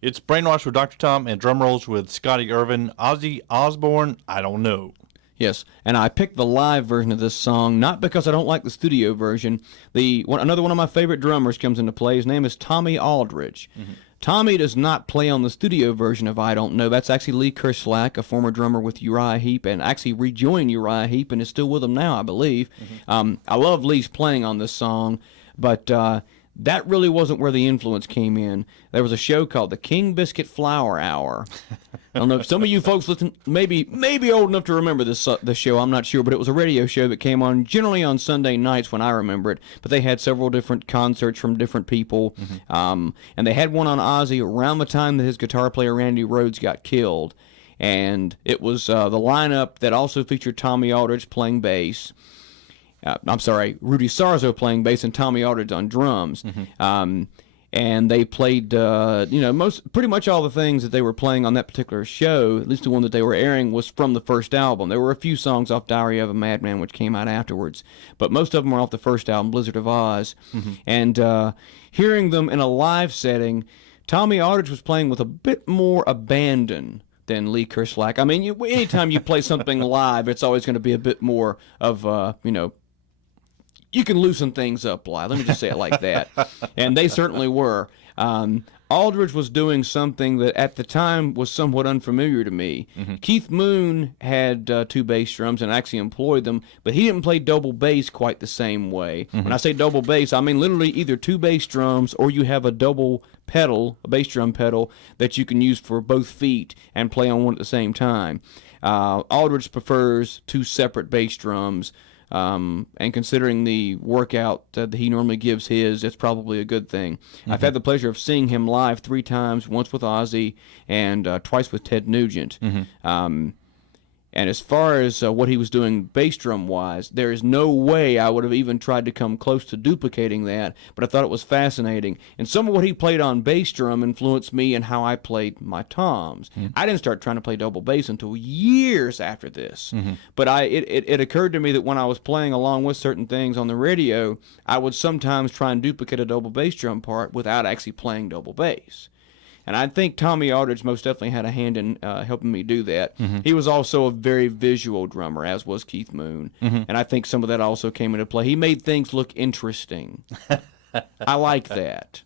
It's Brainwash with Dr. Tom and drum rolls with Scotty Irving. Ozzy Osbourne, I don't know. Yes, and I picked the live version of this song not because I don't like the studio version. Another one of my favorite drummers comes into play. His name is Tommy Aldridge. Mm-hmm. Tommy does not play on the studio version of I Don't Know. That's actually Lee Kerslake, a former drummer with Uriah Heep, and actually rejoined Uriah Heep and is still with them now, I believe. Mm-hmm. I love Lee's playing on this song, but that really wasn't where the influence came in. There was a show called the King Biscuit Flour Hour. I don't know if some of you folks listen, maybe old enough to remember this show. I'm not sure, but it was a radio show that came on generally on Sunday nights when I remember it. But they had several different concerts from different people, and they had one on Ozzy around the time that his guitar player Randy Rhoads got killed, and it was the lineup that also featured Tommy Aldridge playing bass. Rudy Sarzo playing bass and Tommy Aldridge on drums. Mm-hmm. And they played, pretty much all the things that they were playing on that particular show, at least the one that they were airing, was from the first album. There were a few songs off Diary of a Madman, which came out afterwards, but most of them were off the first album, Blizzard of Oz. Mm-hmm. And hearing them in a live setting, Tommy Aldridge was playing with a bit more abandon than Lee Kerslake. I mean, anytime you play something live, it's always going to be a bit more of, you can loosen things up live. Let me just say it like that. And they certainly were. Aldridge was doing something that at the time was somewhat unfamiliar to me. Mm-hmm. Keith Moon had two bass drums and actually employed them, but he didn't play double bass quite the same way. Mm-hmm. When I say double bass, I mean literally either two bass drums or you have a double pedal, a bass drum pedal, that you can use for both feet and play on one at the same time. Aldridge prefers two separate bass drums. And considering the workout that he normally gives it's probably a good thing. Mm-hmm. I've had the pleasure of seeing him live 3 times, once with Ozzy and twice with Ted Nugent. Mm-hmm. And as far as what he was doing bass drum-wise, there is no way I would have even tried to come close to duplicating that, but I thought it was fascinating. And some of what he played on bass drum influenced me in how I played my toms. Mm-hmm. I didn't start trying to play double bass until years after this. Mm-hmm. But it occurred to me that when I was playing along with certain things on the radio, I would sometimes try and duplicate a double bass drum part without actually playing double bass. And I think Tommy Aldridge most definitely had a hand in helping me do that. Mm-hmm. He was also a very visual drummer, as was Keith Moon. Mm-hmm. And I think some of that also came into play. He made things look interesting. I like that.